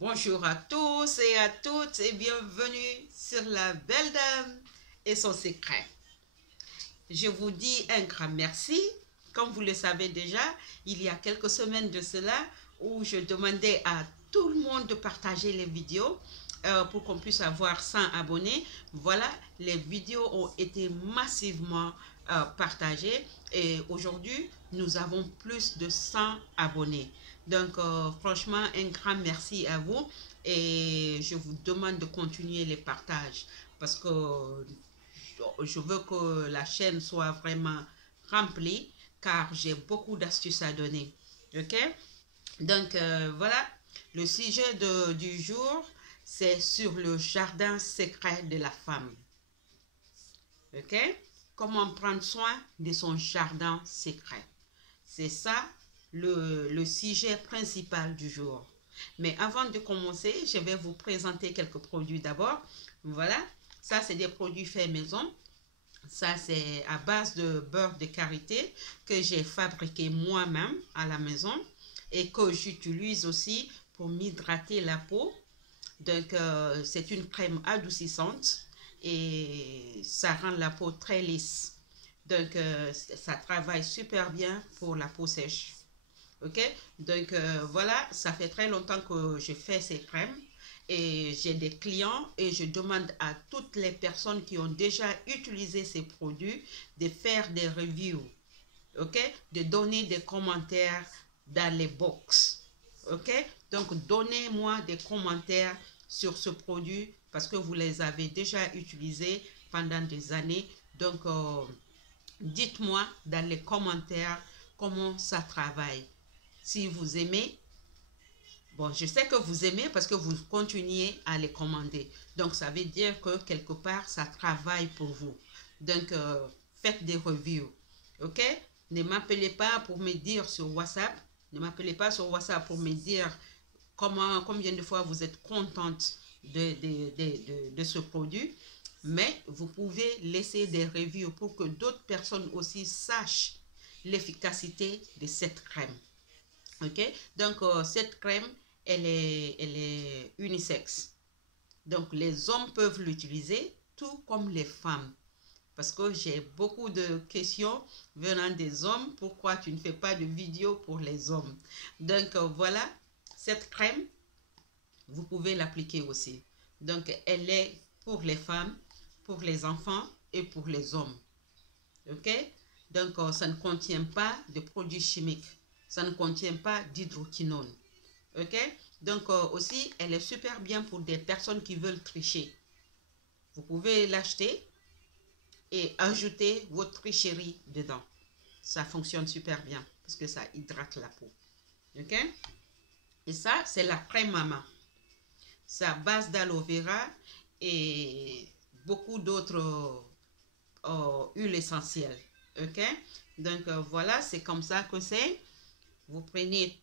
Bonjour à tous et à toutes et bienvenue sur La Belle Dame et son secret. Je vous dis un grand merci. Comme vous le savez déjà, il y a quelques semaines de cela où je demandais à tout le monde de partager les vidéos pour qu'on puisse avoir 100 abonnés. Voilà, les vidéos ont été massivement partagées et aujourd'hui, nous avons plus de 100 abonnés. Donc, franchement, un grand merci à vous et je vous demande de continuer les partages parce que je veux que la chaîne soit vraiment remplie car j'ai beaucoup d'astuces à donner. Ok? Donc, voilà, le sujet du jour, c'est sur le jardin secret de la femme. Ok? Comment prendre soin de son jardin secret. C'est ça le sujet principal du jour. Mais avant de commencer, je vais vous présenter quelques produits d'abord. Voilà, ça c'est des produits faits maison. Ça c'est à base de beurre de karité que j'ai fabriqué moi-même à la maison et que j'utilise aussi pour m'hydrater la peau. Donc c'est une crème adoucissante et ça rend la peau très lisse. Donc ça travaille super bien pour la peau sèche. Ok, donc voilà, ça fait très longtemps que je fais ces crèmes et j'ai des clients et je demande à toutes les personnes qui ont déjà utilisé ces produits de faire des reviews, ok, de donner des commentaires dans les box, ok. Donc donnez-moi des commentaires sur ce produit parce que vous les avez déjà utilisés pendant des années. Donc dites-moi dans les commentaires comment ça travaille. Si vous aimez, bon, je sais que vous aimez parce que vous continuez à les commander. Donc, ça veut dire que quelque part, ça travaille pour vous. Donc, faites des reviews. OK? Ne m'appelez pas pour me dire sur WhatsApp. Ne m'appelez pas sur WhatsApp pour me dire combien de fois vous êtes contente de ce produit. Mais vous pouvez laisser des reviews pour que d'autres personnes aussi sachent l'efficacité de cette crème. Ok, donc cette crème, elle est unisexe. Donc les hommes peuvent l'utiliser tout comme les femmes. Parce que j'ai beaucoup de questions venant des hommes. Pourquoi tu ne fais pas de vidéo pour les hommes? Donc voilà, cette crème, vous pouvez l'appliquer aussi. Donc elle est pour les femmes, pour les enfants et pour les hommes. Ok, donc ça ne contient pas de produits chimiques. Ça ne contient pas d'hydroquinone. Ok, donc aussi elle est super bien pour des personnes qui veulent tricher. Vous pouvez l'acheter et ajouter votre tricherie dedans. Ça fonctionne super bien parce que ça hydrate la peau. Ok, et ça c'est la crème maman. C'est à base d'aloe vera et beaucoup d'autres huiles essentielles. Ok, donc voilà, c'est comme ça que c'est. Vous prenez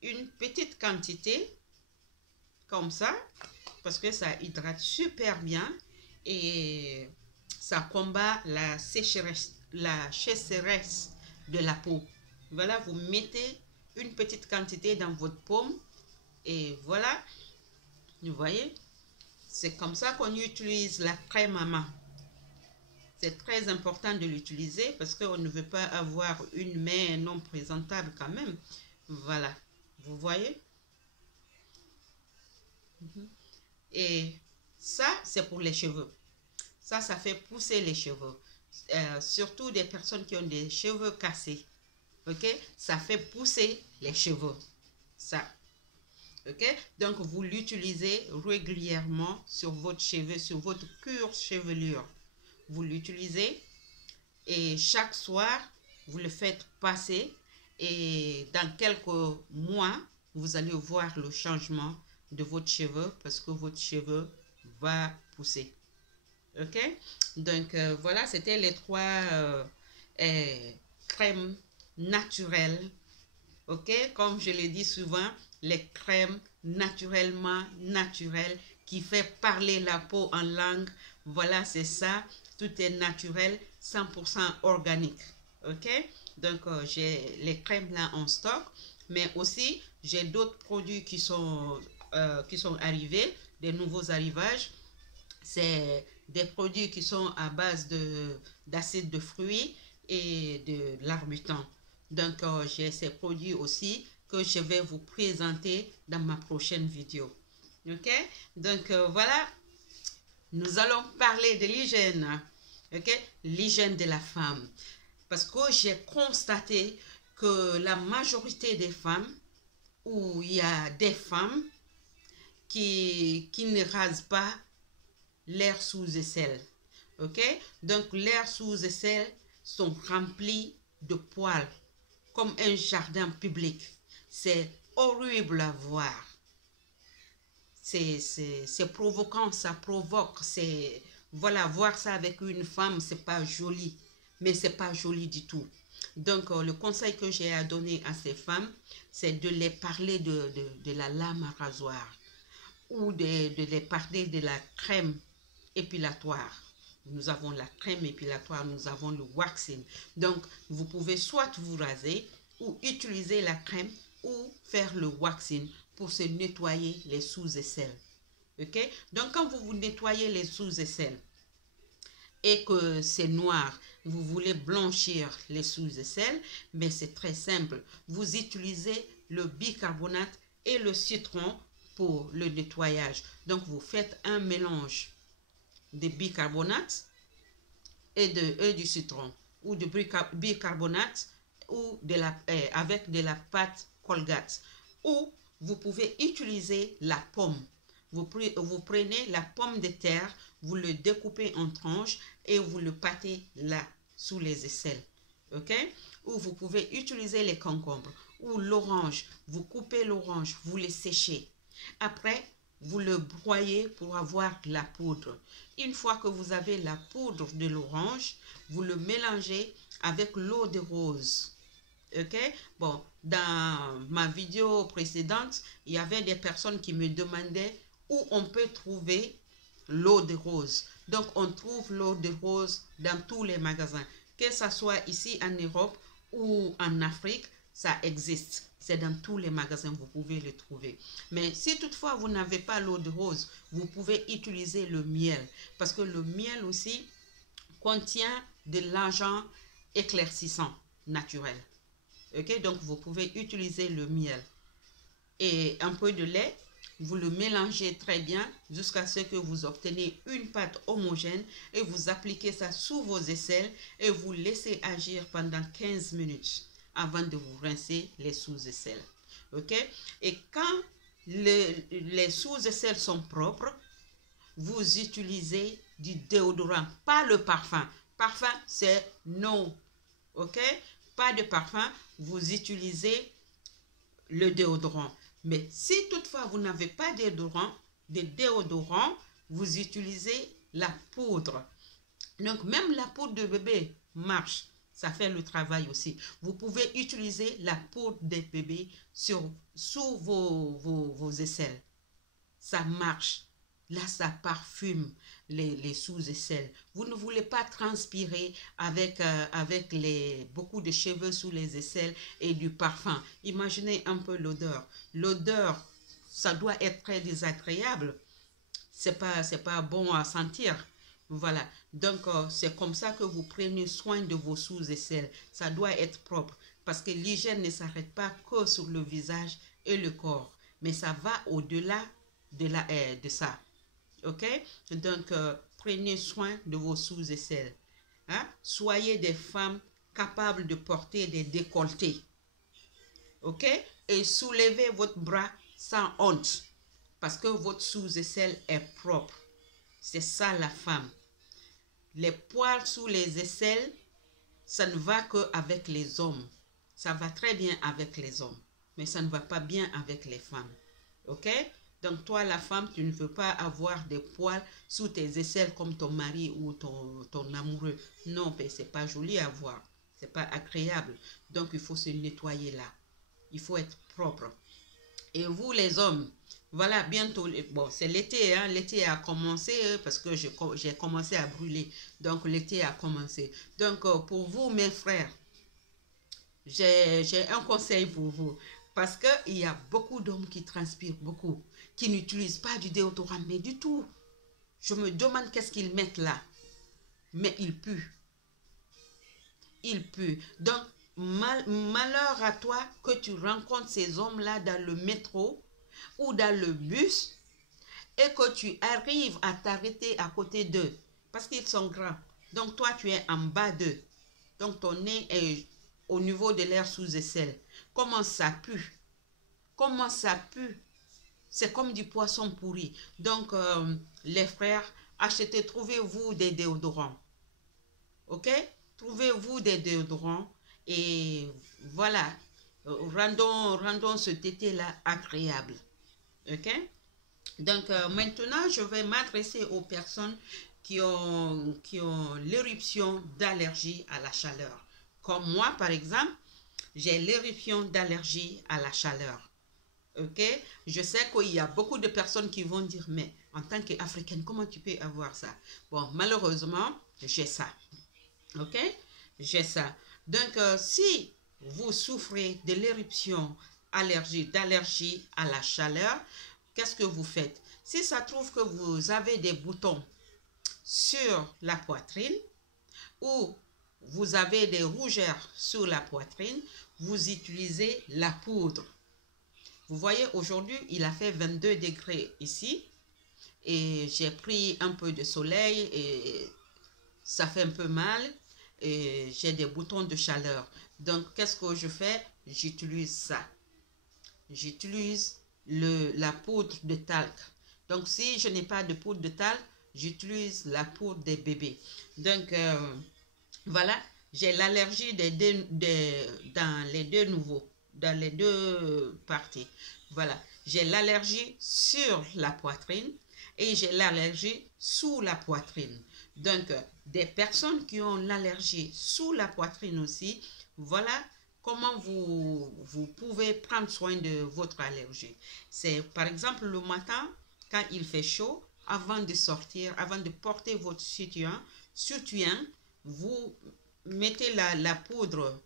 une petite quantité comme ça parce que ça hydrate super bien et ça combat la sécheresse de la peau. Voilà, vous mettez une petite quantité dans votre paume et voilà, vous voyez, c'est comme ça qu'on utilise la crème maman. C'est très important de l'utiliser parce qu'on ne veut pas avoir une main non présentable quand même. Voilà, vous voyez. Et ça, c'est pour les cheveux. Ça fait pousser les cheveux. Surtout des personnes qui ont des cheveux cassés. Ok? Ça fait pousser les cheveux. Ça. Ok? Donc, vous l'utilisez régulièrement sur votre cheveu, sur votre cuir chevelure. Vous l'utilisez et chaque soir, vous le faites passer et dans quelques mois, vous allez voir le changement de votre cheveu parce que votre cheveu va pousser. Ok, donc voilà, c'était les trois crèmes naturelles. Ok, comme je le dis souvent, les crèmes naturellement naturelles qui fait parler la peau en langue. Voilà, c'est ça, tout est naturel, 100% organique. Ok, donc j'ai les crèmes là en stock, mais aussi j'ai d'autres produits qui sont qui sont arrivés, des nouveaux arrivages. C'est des produits qui sont à base d'acide de fruits et de l'arbutan. Donc, j'ai ces produits aussi que je vais vous présenter dans ma prochaine vidéo. Ok? Donc, voilà, nous allons parler de l'hygiène. Ok? L'hygiène de la femme. Parce que j'ai constaté que la majorité des femmes, où il y a des femmes qui ne rasent pas l'air sous-aisselle. Ok? Donc, l'air sous-aisselle sont remplis de poils, comme un jardin public. C'est horrible à voir. C'est provoquant, ça provoque. Voilà, voir ça avec une femme, c'est pas joli. Mais c'est pas joli du tout. Donc, le conseil que j'ai à donner à ces femmes, c'est de les parler de la lame à rasoir ou de les parler de la crème épilatoire. Nous avons la crème épilatoire, nous avons le waxing. Donc, vous pouvez soit vous raser ou utiliser la crème ou faire le waxing pour se nettoyer les sous-aisselles. Ok? Donc, quand vous nettoyez les sous-aisselles et que c'est noir, vous voulez blanchir les sous-aisselles, mais c'est très simple. Vous utilisez le bicarbonate et le citron pour le nettoyage. Donc, vous faites un mélange de bicarbonate et du citron ou de bicarbonate ou avec de la pâte Colgate. Ou vous pouvez utiliser la pomme. Vous prenez la pomme de terre, vous le découpez en tranches et vous le pâtez là, sous les aisselles. Ok? Ou vous pouvez utiliser les concombres ou l'orange. Vous coupez l'orange, vous le séchez. Après, vous le broyez pour avoir la poudre. Une fois que vous avez la poudre de l'orange, vous le mélangez avec l'eau de rose. Ok? Bon, dans ma vidéo précédente, il y avait des personnes qui me demandaient où on peut trouver l'eau de rose. Donc, on trouve l'eau de rose dans tous les magasins. Que ce soit ici en Europe ou en Afrique, ça existe. C'est dans tous les magasins, vous pouvez le trouver. Mais si toutefois vous n'avez pas l'eau de rose, vous pouvez utiliser le miel. Parce que le miel aussi contient de l'agent éclaircissant naturel. Ok, donc vous pouvez utiliser le miel et un peu de lait. Vous le mélangez très bien jusqu'à ce que vous obtenez une pâte homogène et vous appliquez ça sous vos aisselles et vous laissez agir pendant 15 minutes avant de vous rincer les sous-aisselles. Ok? Et quand les sous-aisselles sont propres, vous utilisez du déodorant, pas le parfum. Parfum, c'est non. Ok? Pas de parfum, vous utilisez le déodorant. Mais si toutefois vous n'avez pas de déodorant, vous utilisez la poudre. Donc même la poudre de bébé marche. Ça fait le travail aussi. Vous pouvez utiliser la poudre de bébé sous vos aisselles. Ça marche. Là, ça parfume les sous-aisselles. Vous ne voulez pas transpirer avec beaucoup de cheveux sous les aisselles et du parfum. Imaginez un peu l'odeur. L'odeur, ça doit être très désagréable. C'est pas bon à sentir. Voilà. Donc, c'est comme ça que vous prenez soin de vos sous-aisselles. Ça doit être propre. Parce que l'hygiène ne s'arrête pas que sur le visage et le corps. Mais ça va au-delà de ça. Ok? Donc, prenez soin de vos sous-aisselles. Hein? Soyez des femmes capables de porter des décolletés. Ok? Et soulevez votre bras sans honte. Parce que votre sous-aisselle est propre. C'est ça la femme. Les poils sous les aisselles, ça ne va qu'avec les hommes. Ça va très bien avec les hommes. Mais ça ne va pas bien avec les femmes. Ok? Donc toi, la femme, tu ne veux pas avoir des poils sous tes aisselles comme ton mari ou ton amoureux. Non, mais c'est pas joli à voir. C'est pas agréable. Donc il faut se nettoyer là. Il faut être propre. Et vous les hommes, voilà, bientôt, bon, c'est l'été, hein, l'été a commencé parce que j'ai commencé à brûler. Donc l'été a commencé. Donc pour vous, mes frères, j'ai un conseil pour vous. Parce qu'il y a beaucoup d'hommes qui transpirent beaucoup, qui n'utilisent pas du déodorant, mais du tout. Je me demande qu'est-ce qu'ils mettent là. Mais ils puent. Ils puent. Donc, malheur à toi que tu rencontres ces hommes-là dans le métro ou dans le bus et que tu arrives à t'arrêter à côté d'eux parce qu'ils sont grands. Donc, toi, tu es en bas d'eux. Donc, ton nez est au niveau de l'air sous aisselle. Comment ça pue? Comment ça pue? C'est comme du poisson pourri. Donc, les frères, achetez, trouvez-vous des déodorants. Ok? Trouvez-vous des déodorants et voilà, rendons cet été-là agréable. Ok? Donc, maintenant, je vais m'adresser aux personnes qui ont l'éruption d'allergie à la chaleur. Comme moi, par exemple, j'ai l'éruption d'allergie à la chaleur. Ok? Je sais qu'il y a beaucoup de personnes qui vont dire, mais en tant qu'Africaine, comment tu peux avoir ça? Bon, malheureusement, j'ai ça. Ok? J'ai ça. Donc, si vous souffrez de l'éruption d'allergie à la chaleur, qu'est-ce que vous faites? Si ça trouve que vous avez des boutons sur la poitrine ou vous avez des rougeurs sur la poitrine, vous utilisez la poudre. Vous voyez, aujourd'hui, il a fait 22 degrés ici et j'ai pris un peu de soleil et ça fait un peu mal et j'ai des boutons de chaleur. Donc, qu'est-ce que je fais? J'utilise ça. J'utilise la poudre de talc. Donc, si je n'ai pas de poudre de talc, j'utilise la poudre des bébés. Donc, voilà, j'ai l'allergie dans les deux parties. Voilà, j'ai l'allergie sur la poitrine et j'ai l'allergie sous la poitrine. Donc, des personnes qui ont l'allergie sous la poitrine aussi, voilà comment vous pouvez prendre soin de votre allergie. C'est par exemple le matin, quand il fait chaud, avant de sortir, avant de porter votre soutien, vous mettez la poudre,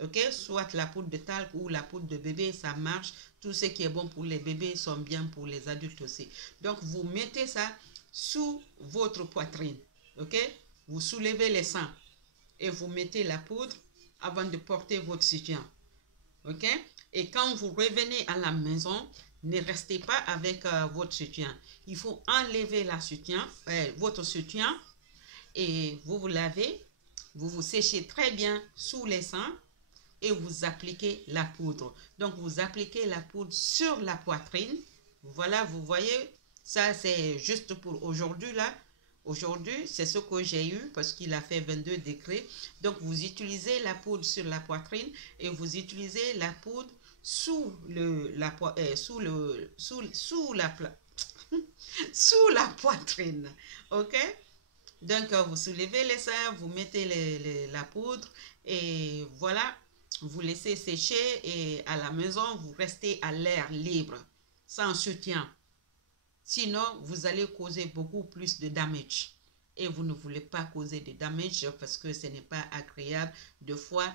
ok, soit la poudre de talc ou la poudre de bébé, ça marche. Tout ce qui est bon pour les bébés sont bien pour les adultes aussi. Donc, vous mettez ça sous votre poitrine, ok. Vous soulevez les seins et vous mettez la poudre avant de porter votre soutien, ok. Et quand vous revenez à la maison, ne restez pas avec votre soutien. Il faut enlever votre soutien et vous vous lavez, vous vous séchez très bien sous les seins et vous appliquez la poudre. Donc, vous appliquez la poudre sur la poitrine. Voilà, vous voyez, ça c'est juste pour aujourd'hui là. Aujourd'hui, c'est ce que j'ai eu parce qu'il a fait 22 degrés. Donc, vous utilisez la poudre sur la poitrine et vous utilisez la poudre sous la poitrine. Ok? Donc, vous soulevez les seins, vous mettez la poudre et voilà, vous laissez sécher et à la maison, vous restez à l'air libre, sans soutien. Sinon, vous allez causer beaucoup plus de damage. Et vous ne voulez pas causer de damage parce que ce n'est pas agréable. Des fois,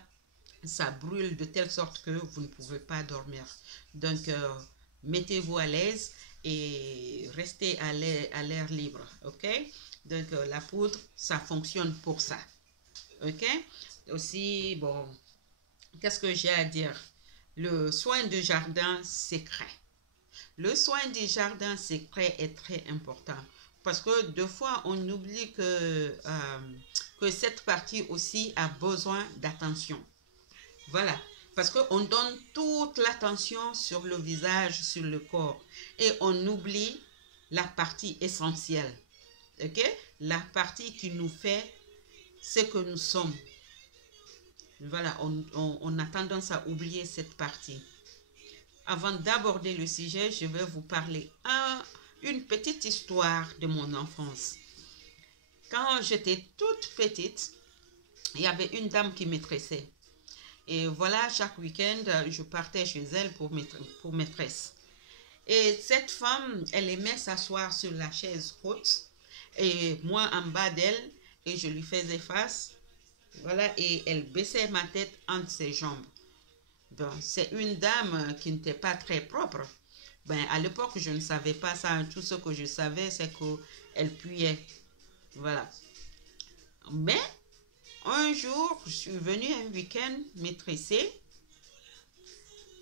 ça brûle de telle sorte que vous ne pouvez pas dormir. Donc, mettez-vous à l'aise et restez à l'air libre. OK? Donc, la poudre, ça fonctionne pour ça. OK? Aussi, bon, qu'est-ce que j'ai à dire? Le soin du jardin secret. Le soin du jardin secret est très important parce que des fois, on oublie que cette partie aussi a besoin d'attention. Voilà, parce qu'on donne toute l'attention sur le visage, sur le corps et on oublie la partie essentielle. Ok? La partie qui nous fait ce que nous sommes. Voilà, on a tendance à oublier cette partie. Avant d'aborder le sujet, je vais vous parler une petite histoire de mon enfance. Quand j'étais toute petite, il y avait une dame qui me tressait. Et voilà, chaque week-end, je partais chez elle pour maîtresse. Et cette femme, elle aimait s'asseoir sur la chaise haute et moi en bas d'elle et je lui faisais face. Voilà, et elle baissait ma tête entre ses jambes. Bon, c'est une dame qui n'était pas très propre. Ben, à l'époque, je ne savais pas ça. Tout ce que je savais, c'est qu'elle puait. Voilà. Mais un jour, je suis venue un week-end me tresser.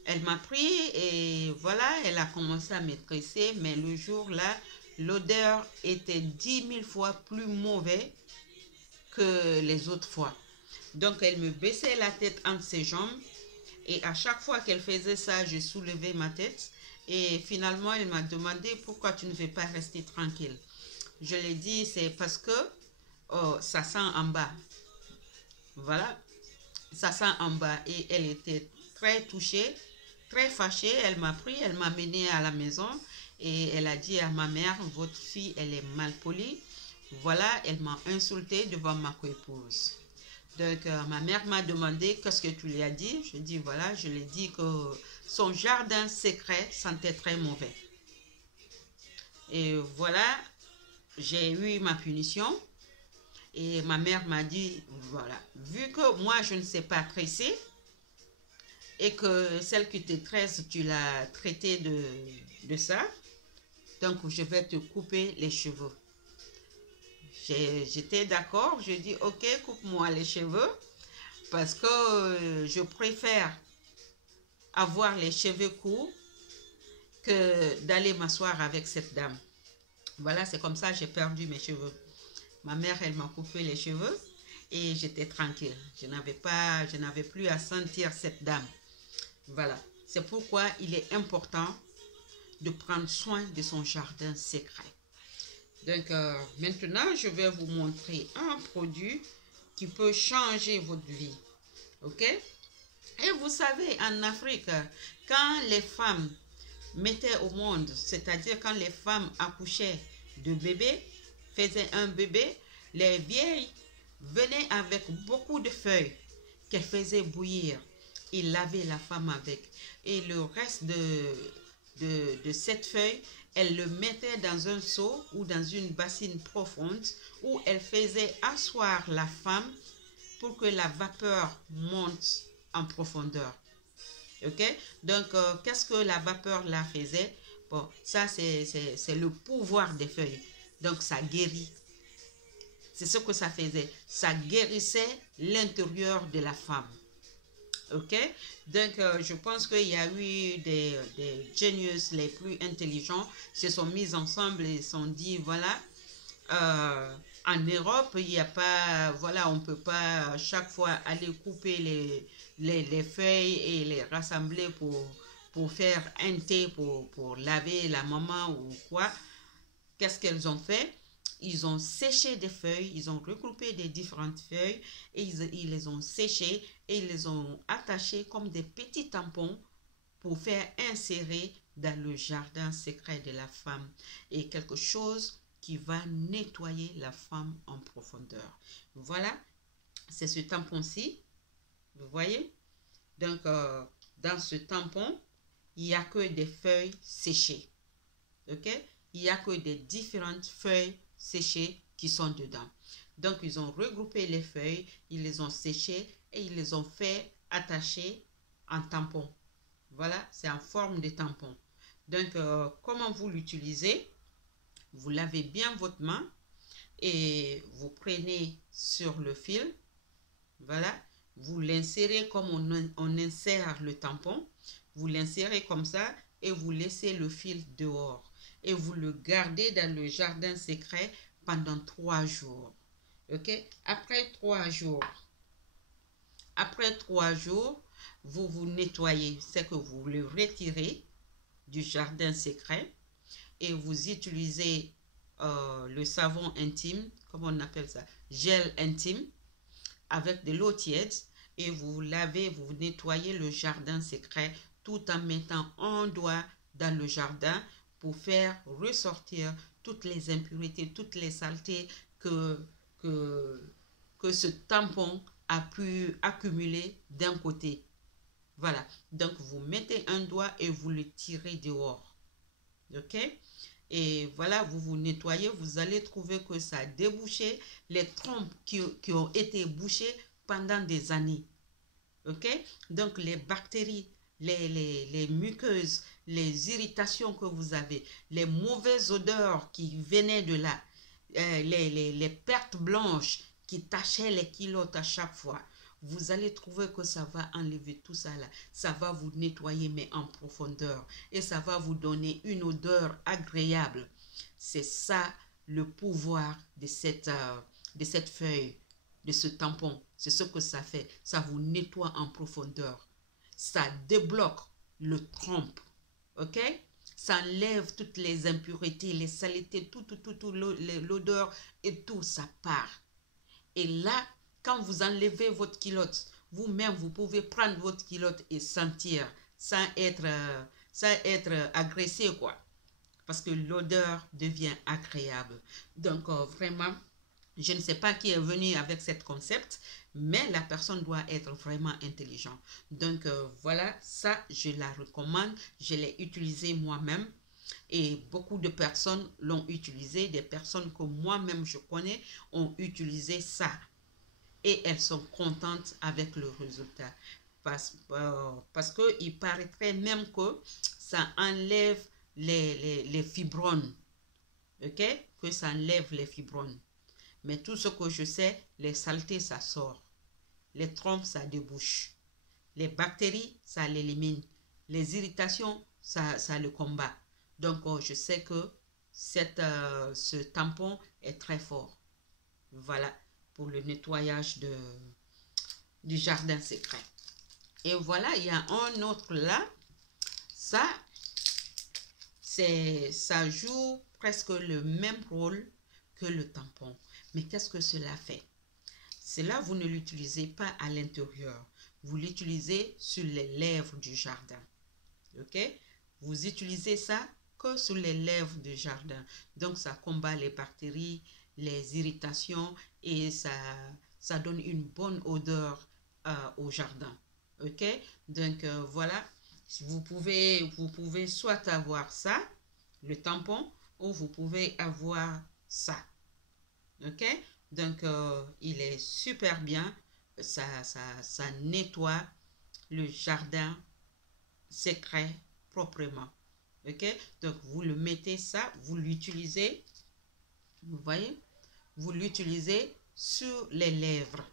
Elle m'a pris et voilà, elle a commencé à me tresser. Mais le jour-là, l'odeur était 10 000 fois plus mauvaise que les autres fois. Donc, elle me baissait la tête entre ses jambes. Et à chaque fois qu'elle faisait ça, je soulevais ma tête. Et finalement, elle m'a demandé pourquoi tu ne veux pas rester tranquille. Je lui ai dit, c'est parce que ça sent en bas. Voilà, ça sent en bas. Et elle était très touchée, très fâchée. Elle m'a pris, elle m'a mené à la maison. Et elle a dit à ma mère, votre fille, elle est mal polie. Voilà, elle m'a insultée devant ma coépouse. Donc, ma mère m'a demandé qu'est-ce que tu lui as dit. Je dis, voilà, je lui ai dit que son jardin secret sentait très mauvais. Et voilà, j'ai eu ma punition. Et ma mère m'a dit, voilà, vu que moi, je ne sais pas tresser, et que celle qui te tresse, tu l'as traitée de ça, donc je vais te couper les cheveux. J'étais d'accord, je dis, ok, coupe-moi les cheveux, parce que je préfère avoir les cheveux courts que d'aller m'asseoir avec cette dame. Voilà, c'est comme ça que j'ai perdu mes cheveux. Ma mère, elle m'a coupé les cheveux et j'étais tranquille. Je n'avais plus à sentir cette dame. Voilà, c'est pourquoi il est important de prendre soin de son jardin secret. Donc, maintenant, je vais vous montrer un produit qui peut changer votre vie. Ok? Et vous savez, en Afrique, quand les femmes mettaient au monde, c'est-à-dire quand les femmes accouchaient de bébés, faisaient un bébé, les vieilles venaient avec beaucoup de feuilles qu'elles faisaient bouillir. Ils lavaient la femme avec. Et le reste de cette feuille, elles le mettaient dans un seau ou dans une bassine profonde où elles faisaient asseoir la femme pour que la vapeur monte en profondeur. Ok? Donc, qu'est-ce que la vapeur là faisait? Bon, ça, c'est le pouvoir des feuilles. Donc, ça guérit. C'est ce que ça faisait. Ça guérissait l'intérieur de la femme. Ok? Donc, je pense qu'il y a eu des génius les plus intelligents se sont mis ensemble et se sont dit, voilà, en Europe, il n'y a pas, voilà, on ne peut pas chaque fois aller couper les feuilles et les rassembler pour faire un thé, pour laver la maman ou quoi. Qu'est-ce qu'elles ont fait? Ils ont séché des feuilles, ils ont regroupé des différentes feuilles et ils les ont séchées et ils les ont attachées comme des petits tampons pour faire insérer dans le jardin secret de la femme. Et quelque chose qui va nettoyer la femme en profondeur. Voilà, c'est ce tampon-ci. Vous voyez? Donc, dans ce tampon, il n'y a que des feuilles séchées. Ok? Il n'y a que des différentes feuilles séchées qui sont dedans. Donc, ils ont regroupé les feuilles, ils les ont séchées et ils les ont fait attacher en tampon. Voilà, c'est en forme de tampon. Donc, comment vous l'utilisez? Vous lavez bien votre main et vous prenez sur le fil. Voilà, vous l'insérez comme on insère le tampon. Vous l'insérez comme ça et vous laissez le fil dehors. Et vous le gardez dans le jardin secret pendant 3 jours. Ok? Après 3 jours, vous vous nettoyez. C'est que vous le retirez du jardin secret et vous utilisez le savon intime, comment on appelle ça, gel intime, avec de l'eau tiède et vous lavez, vous nettoyez le jardin secret tout en mettant un doigt dans le jardin pour faire ressortir toutes les impuretés, toutes les saletés que ce tampon a pu accumuler d'un côté. Voilà, donc vous mettez un doigt et vous le tirez dehors. Ok? Et voilà, vous vous nettoyez, vous allez trouver que ça a débouché les trompes qui ont été bouchées pendant des années. Ok? Donc, les bactéries, les muqueuses, les irritations que vous avez, les mauvaises odeurs qui venaient de là, les pertes blanches qui tachaient les culottes à chaque fois, vous allez trouver que ça va enlever tout ça là. Ça va vous nettoyer, mais en profondeur. Et ça va vous donner une odeur agréable. C'est ça le pouvoir de cette feuille, de ce tampon. C'est ce que ça fait. Ça vous nettoie en profondeur. Ça débloque le trompe. Ok? Ça enlève toutes les impuretés, les saletés, tout l'odeur et tout, ça part. Et là, quand vous enlevez votre culotte, vous-même, vous pouvez prendre votre culotte et sentir sans être agressé, quoi. Parce que l'odeur devient agréable. Donc, vraiment, je ne sais pas qui est venu avec ce concept, mais la personne doit être vraiment intelligente. Donc, voilà, ça, je la recommande. Je l'ai utilisé moi-même. Et beaucoup de personnes l'ont utilisé. Des personnes que moi-même je connais ont utilisé ça. Et elles sont contentes avec le résultat. Parce qu'il paraîtrait même que ça enlève les fibromes. Ok? Que ça enlève les fibromes. Mais tout ce que je sais, les saletés, ça sort. Les trompes, ça débouche. Les bactéries, ça l'élimine. Les irritations, ça le combat. Donc, je sais que ce tampon est très fort. Voilà, pour le nettoyage du jardin secret. Et voilà, il y a un autre là. Ça joue presque le même rôle que le tampon. Mais qu'est-ce que cela fait? Cela, vous ne l'utilisez pas à l'intérieur. Vous l'utilisez sur les lèvres du jardin. Ok? Vous utilisez ça que sur les lèvres du jardin. Donc, ça combat les bactéries, les irritations et ça donne une bonne odeur au jardin. Ok? Donc, voilà. Vous pouvez soit avoir ça, le tampon, ou vous pouvez avoir ça. Ok? Donc, il est super bien. Ça nettoie le jardin secret proprement. Ok? Donc, vous le mettez ça, vous l'utilisez. Vous voyez? Vous l'utilisez sur les lèvres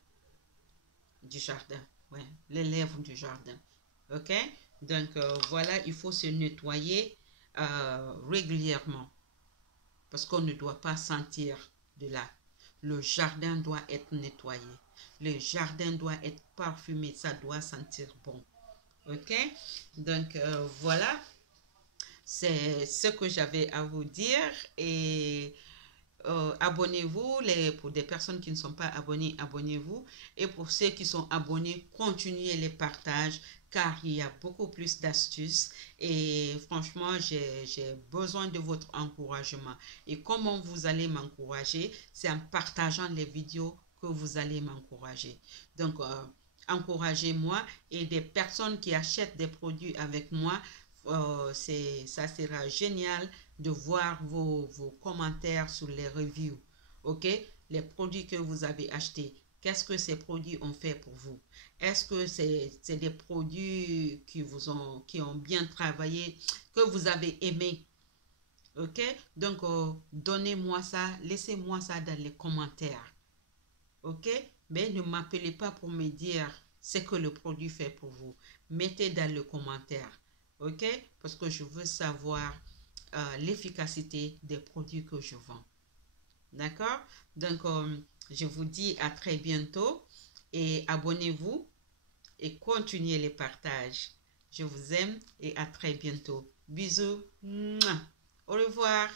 du jardin. Ouais, les lèvres du jardin. Ok? Donc, voilà, il faut se nettoyer régulièrement. Parce qu'on ne doit pas sentir de là. Le jardin doit être nettoyé. Le jardin doit être parfumé. Ça doit sentir bon. Ok? Donc, voilà. C'est ce que j'avais à vous dire. Et abonnez-vous. Pour des personnes qui ne sont pas abonnées, abonnez-vous. Et pour ceux qui sont abonnés, continuez les partages. Car il y a beaucoup plus d'astuces. Et franchement, j'ai besoin de votre encouragement. Et comment vous allez m'encourager? C'est en partageant les vidéos que vous allez m'encourager. Donc, encouragez-moi. Et des personnes qui achètent des produits avec moi, ça sera génial de voir vos commentaires sur les reviews. Ok? Les produits que vous avez achetés. Qu'est-ce que ces produits ont fait pour vous? Est-ce que c'est des produits qui ont bien travaillé, que vous avez aimé? Ok? Donc, donnez-moi ça, laissez-moi ça dans les commentaires. Ok? Mais ne m'appelez pas pour me dire ce que le produit fait pour vous. Mettez dans le commentaire. Ok? Parce que je veux savoir l'efficacité des produits que je vends. D'accord? Donc, je vous dis à très bientôt et abonnez-vous et continuez les partages. Je vous aime et à très bientôt. Bisous. Mouah. Au revoir.